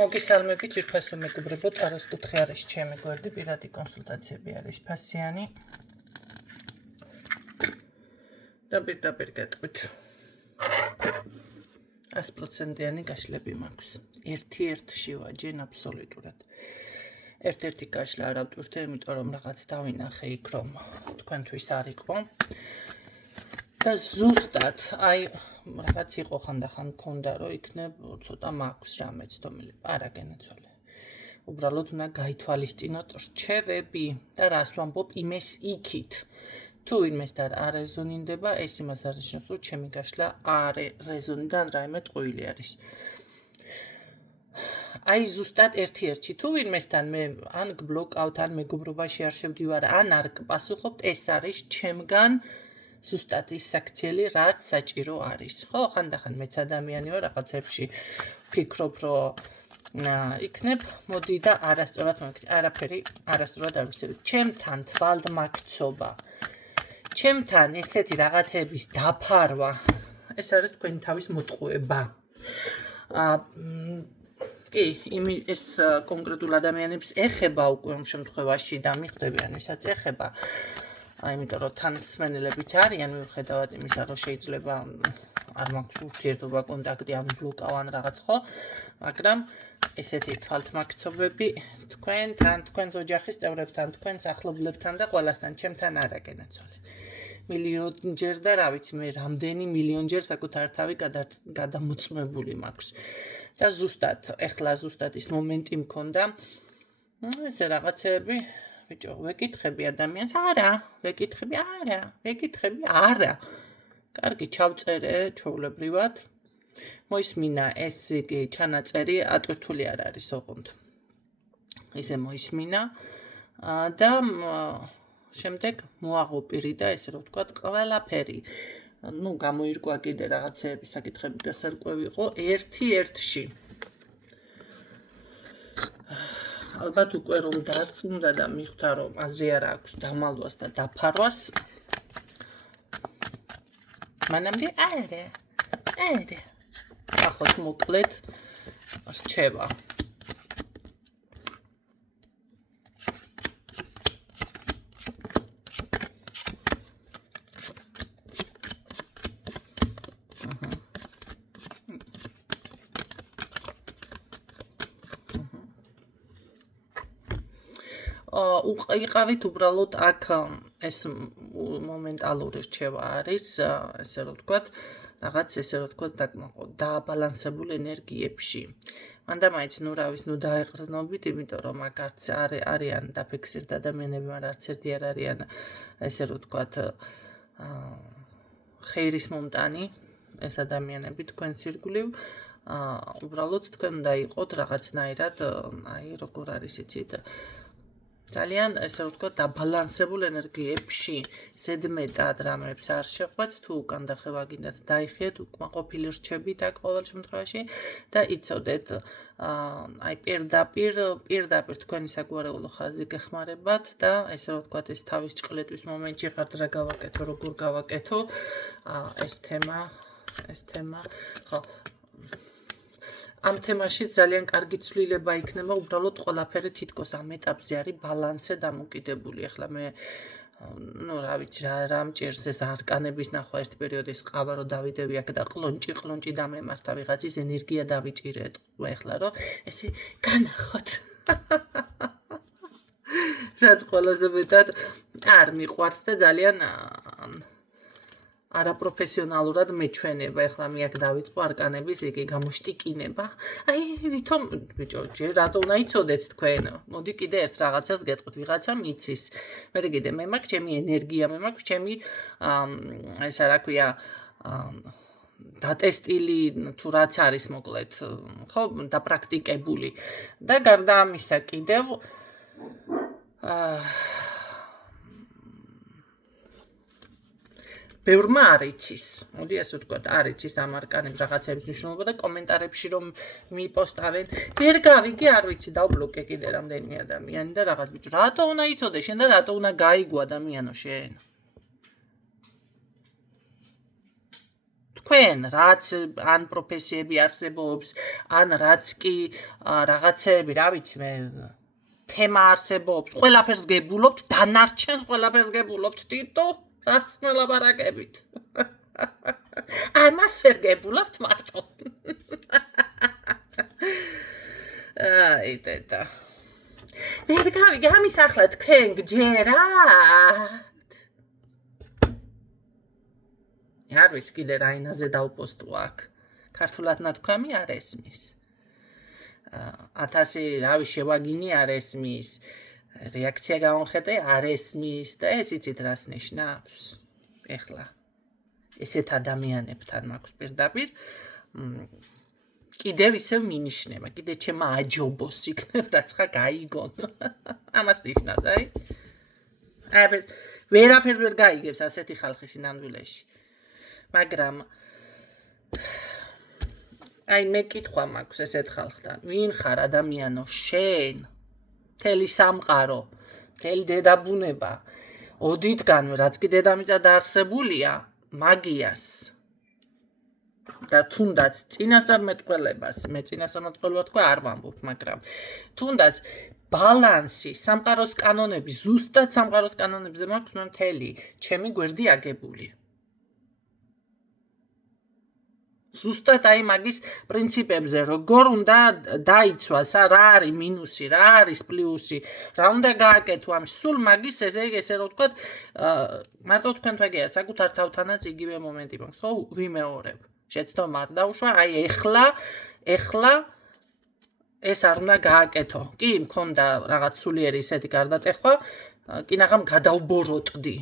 მოგესალმებით, ძვირფასო მეგობრებო, ტაროს კუთხე არის ჩემი გვერდი, პირადი კონსულტაციები არის ფასიანი. და პირდაპირ გეტყვით. 100%-იანი გაშლები მაქვს. ერთ-ერთში ვაჯენ აბსოლუტურად. ერთ-ერთი გაშლა არ ავტვირთე, იმიტომ რომ რაღაც დავინახე იქ, რომ თქვენთვის არ იყო. და ზუსტად, აი, რაღაც იყო ხანდახან მქონდა, რომ იქნებ ცოტა მაქვს რამეც, თომელი, არა გენაცვალე. უბრალოდ უნდა გაითვალისწინოთ რჩევები და რას ვამბობ იმეს იქით. თუ ვინმეს და არ რეზონირდება, ეს იმას არ ნიშნავს, რომ ჩემი გაშლა არ რეზონირდა, რაიმე ტყუილი არის. აი ზუსტად ერთ-ერთში, თუ ვინმესთან მე ან გბლოკავთ, ან მეგობრობაში არ შევდივარ, ან არ გპასუხობთ, ეს არის ჩემგან ზუსტად ის საქციელი, რაც საჭირო არის. ხო, ხანდახან მეც ადამიანი ვარ, რაღაცებში ვფიქრობ, რომ იქნებ, მოდი და არასწორად მაგის, არაფერი არასწორად არ ვიცი. ჩემთან თვალდმაქცობა, ჩემთან ესეთი რაღაცების დაფარვა, ეს არის თქვენი თავის მოტყუება. კი, ეს კონკრეტულ ადამიანებს ეხება უკვე ამ შემთხვევაში და მიხვდებიან, ვისაც ეხება. იმიტომ რომ თანსმენელებიც არიან, მიუხედავად იმისა, რომ შეიძლება არ მაქვს ურთიერთობა, კონტაქტი, ან ბლოკავ, ან რაღაც ხო, მაგრამ ესეთი თვალთმაქცობები თქვენთან, თქვენს ოჯახის წევრებთან, თქვენს ახლობლებთან და ყველასთან, ჩემთან არა გენაცვალე. მილიონჯერ და რა ვიცი, მე რამდენი მილიონჯერ საკუთარ თავი გადამოწმებული მაქვს. და ზუსტად, ეხლა ზუსტად ის მომენტი მქონდა, ესე რაღაცეები, ბიჭო, ვეკითხები ადამიანს, არა, ვეკითხები, არა. კარგი, ჩავწერე ჩვეულებრივად. მოისმინა ეს იგი ჩანაწერი, ატვირთული არ არის ოღონდ. ისე მოისმინა და შემდეგ მოაღოპირი და ესე რომ ვთქვათ, ყველაფერი. გამოირკვა კიდე რაღაცეები, საკითხები გასარკვევი იყო ერთ-ერთში. ალბათ უკვე რომ დარწმუნდა და მიხვდა, რომ აზრი არ აქვს დამალვას და დაფარვას. მანამდე არა. ახოთ მოკლედ რჩება. იყავით უბრალოდ აქ ეს მომენტალური რჩევა არის, ესე რომ ვთქვათ, რაღაც ესე რომ ვთქვათ, დააბალანსებულ ენერგიებში. მანდამაინც დაეყრდნობით, იმიტომ რომ აქ არიან დაფიქსირდა ადამიანები, მაგრამ არც ერთი არ არიან, ესე რომ ვთქვათ, ხეირის მომტანი, ეს ადამიანები თქვენს ირგვლივ, უბრალოდ თქვენ უნდა იყოთ რაღაცნაირად, აი როგორ არის იცით, ძალიან ესე რომ ვთქვათ, დაბალანსებულ ენერგიებში, ზედმეტად რამებს არ შეხვდეთ, თუ უკან დახევა გინდათ დაიხიეთ, უკმაყოფილი რჩებით აქ ყოველ შემთხვევაში და იცოდეთ, აი პირდაპირ თქვენი საგვარეულო ხაზი გეხმარებათ და ესე რომ ვთქვათ, ეს თავის ჭყლეტვის მომენტში ხართ რა გავაკეთო, როგორ გავაკეთო, ეს თემა, ხო. ამ თემაში ძალიან კარგი ცვლილება იქნება, უბრალოდ ყველაფერი თითქოს ამ ეტაპზე არის ბალანსზე დამოკიდებული. ახლა მე რა ვიცი, რა მჭირს ეს არკანების ნახვა ერთ პერიოდის ყავა რომ დავიდები აქ და ყლონჭი დამემართა ვიღაცის ენერგია დავიჭირეთ ახლა რომ ესე განახოთ. რაც ყველაზე მეტად არ მიყვარს და ძალიან არაპროფესიონალურად მეჩვენება, ახლა მე აქ დავიწყო არკანების იგი გამოშტიკინება. აი, ვითომ, ბიჭო, რატო უნდა იცოდეთ თქვენ? მოდი კიდე ერთ რაღაცას გეტყვით, ვიღაცა მიცის. მე კიდე მე მაქვს ჩემი ენერგია, მე მაქვს ჩემი ესა რა ქვია, დატესტილი თუ რაც არის მოკლედ, ხო, დაპრაქტიკებული. და გარდა ამისა კიდევ ბევრმა არ იცის, მოდი ასე ვთქვათ, არ იცის ამ არკანების რაღაცების მნიშვნელობა და კომენტარებში რომ მიპოსტავენ, ვერ გავიგე, არ ვიცი, დავბლოკე კიდე რამდენიმე ადამიანი და რაღაც ბიჭო, რატო უნდა იცოდე შენ და რატო უნდა გაიგო ადამიანო შენ? თქვენ რაც ან პროფესიები არსებობს, ან რაც კი რაღაცეები, რა ვიცი მე, თემა არსებობს, ყველაფერს გებულობთ, დანარჩენს ყველაფერს გებულობთ, ტიტო, რას მელაპარაკებით? ამას ვერ გებულობთ მარტო. აი დედა. ვერ გამისახლა თქვენ გჯერათ. არ ვიცი კიდე რა ენაზე დავპოსტო აქ. ქართულად ნათქვამი არ ესმის. 1000 რავი შევაგინი არ ესმის. რეაქცია გამომხედე არ ესმის და ეს იცით რას ნიშნავს? ეხლა ესეთ ადამიანებთან მაქვს პირდაპირ კიდევ ისევ მინიშნება, კიდე ჩემმა აჯობოს იქნებ რაცხა გაიგონ. ამას ნიშნავს, აი. ვერაფერს ვერ გაიგებს ასეთი ხალხი სინამდვილეში. მაგრამ აი მე კითხვა მაქვს ესეთ ხალხთან, ვინ ხარ ადამიანო შენ? მთელი სამყარო, მთელი დედაბუნება, ოდითგანვე რაც კი დედამიწა დაარსებულია, მაგიას და თუნდაც წინასწარმეტყველებას, მე წინასწარმეტყველება თქვა არ ვამბობ, მაგრამ თუნდაც ბალანსი, სამყაროს კანონები, ზუსტად სამყაროს კანონებზე მაქვს მე მთელი ჩემი გვერდი აგებული. ზუსტად აი მაგის პრინციპებზე, როგორ უნდა დაიცვას, რა არის მინუსი, რა არის პლუსი, რა უნდა გააკეთო ამ სულ მაგის ესე რომ ვთქვათ, მარტო თქვენ თქვენ საკუთარ თავთანაც იგივე მომენტი მაქვს, ხო, ვიმეორებ. შეცდომა არ დაუშვა, აი ეხლა ეს არ უნდა გააკეთო. კი, მქონდა რაღაც სულიერი ისეთი გარდატეხვა, კინაღამ გადავბოროტდი.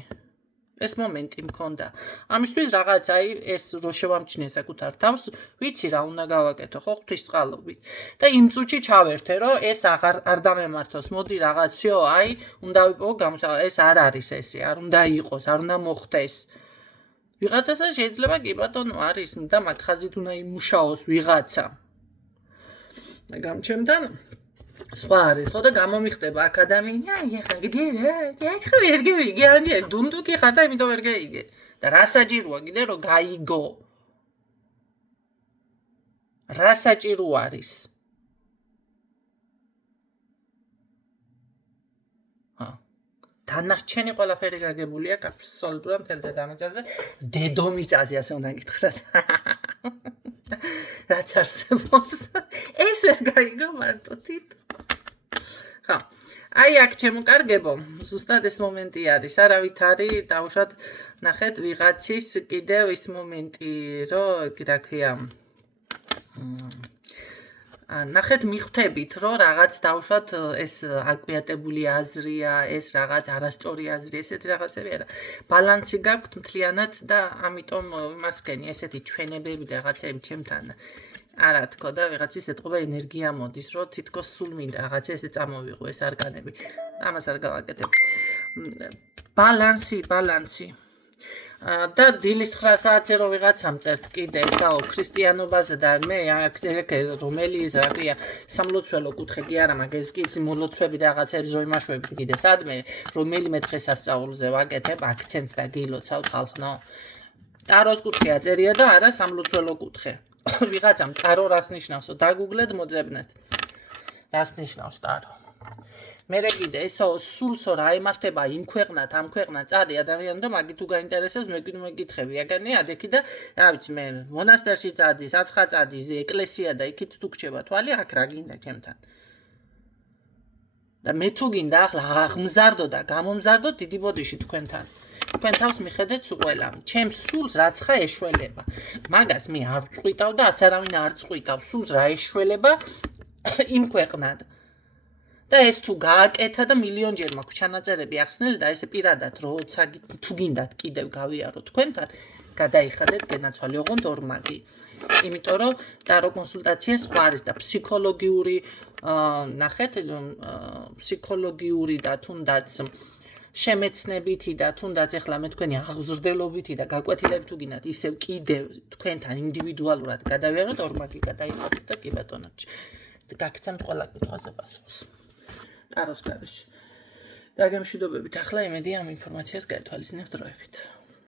ეს მომენტი მქონდა. ამისთვის რაღაც აი ეს რო შევამჩნიე საკუთარ თავს, ვიცი რა უნდა გავაკეთო, ხო, ღვთისწყალობით. და იმ წუთში ჩავერთე, რომ ეს არ დამემართოს, მოდი რაღაც, всё, აი, უნდა ვიპოვო გამოსავალი, ეს არ არის ესე, არ უნდა იყოს, არ უნდა მოხდეს. ვიღაცასა შეიძლება კი ბატონო არის და მაგ ხაზით უნდა იმუშაოს ვიღაცა. მაგრამ ჩემთან სხვა არის, ხო და გამომიხდება აკადემია, ეხლა გჯერათ, ეს ხო ვერ გეიგე, ამიან დუნდუკი ხარ და იმიტომ ვერ გეიგე. და რა საჭიროა კიდე რომ გაიგო? რა საჭირო არის? დანარჩენი ყველაფერი გაგებულია აბსოლუტურად მთელ დედამიწაზე, დედომიწაზე ასე უნდა გითხრათ. რაც არსებობს, ეს ვერ გაიგო მარტო თით. ხო, აი აქ ჩემო კარგებო, ზუსტად ეს მომენტი არის, არავით არის, დავუშვათ, ნახეთ ვიღაცის კიდევ ის მომენტი, რომ რა ქვია, ნახეთ მიხვდებით, რომ რაღაც დავუშვათ ეს აკვიატებული აზრია, ეს რაღაც არასწორი აზრი, ესეთი რაღაცები არა. ბალანსი გაქვთ მთლიანად და ამიტომ იმას გქენი, ესეთი ჩვენებები და რაღაცები ჩემთან არა თქო და ვიღაცის ეთყობა ენერგია მოდის, რომ თითქოს სულ მინდა რაღაცა ესე წამოვიღო ეს არგანები. ამას არ გავაკეთებ. ბალანსი. და დილის 9 საათზე რო ვიღაცამ წერთ კიდე ესაო ქრისტიანობაზე და მე აქ რომელი რა ქვია სამლოცველო კუთხე კი არა, მაგ ეს კი მოლოცვები და რაღაცები რო იმაშვებით კიდე სადმე რომელიმე დღესასწაულზე ვაკეთებ აქცენტს და გილოცავთ ხალხო. ტაროს კუთხე აწერია და არა სამლოცველო კუთხე. ვიღაცამ ტარო რას ნიშნავსო დაგუგლეთ მოძებნეთ. რას ნიშნავს ტარო? მერე კიდე ესო სულსო რა ემართება იმ ქვეყნად, ამ ქვეყნად წადი ადამიანი და მაგი თუ გაინტერესებს მე მეკითხები აკანე ადექი და რა ვიცი მე მონასტერში წადი, საცხა წადი, ეკლესია და იქით თუ გრჩება თვალი, აქ რა გინდა ჩემთან. და მე თუ გინდა ახლა აღმზარდო და გამომზარდო დიდი ბოდიში თქვენთან. თქვენ თავს მიხედეთ სულ ჩემს სულს რაცხა ეშველება. მაგას მე არ წყვიტავ და არც არავინ არ წყვიტავ, სულს რა ეშველება იმ ქვეყნად. და ეს თუ გააკეთა და მილიონჯერ მაქვს ჩანაწერები ახსნელი და ესე პირადად როცა თუ გინდათ კიდევ გავიარო თქვენთან, გადაიხადეთ გენაცვალი ოღონდ ორმაგი. იმიტომ რომ ტარო კონსულტაცია სხვა არის და ფსიქოლოგიური ნახეთ ფსიქოლოგიური და თუნდაც შემეცნებითი და თუნდაც ეხლა მე თქვენი აღზრდელობითი და გაკვეთილებით თუ გინდათ ისევ კიდევ თქვენთან ინდივიდუალურად გადავიაროთ ორმაგი გადაიხადეთ და კი ბატონო გაგცემთ ყველა კითხვაზე პასუხს. ტაროს გარეშე. და გემშვიდობებით ახლა იმედია ამ ინფორმაციას გაეთვალისწინებთ დროებით.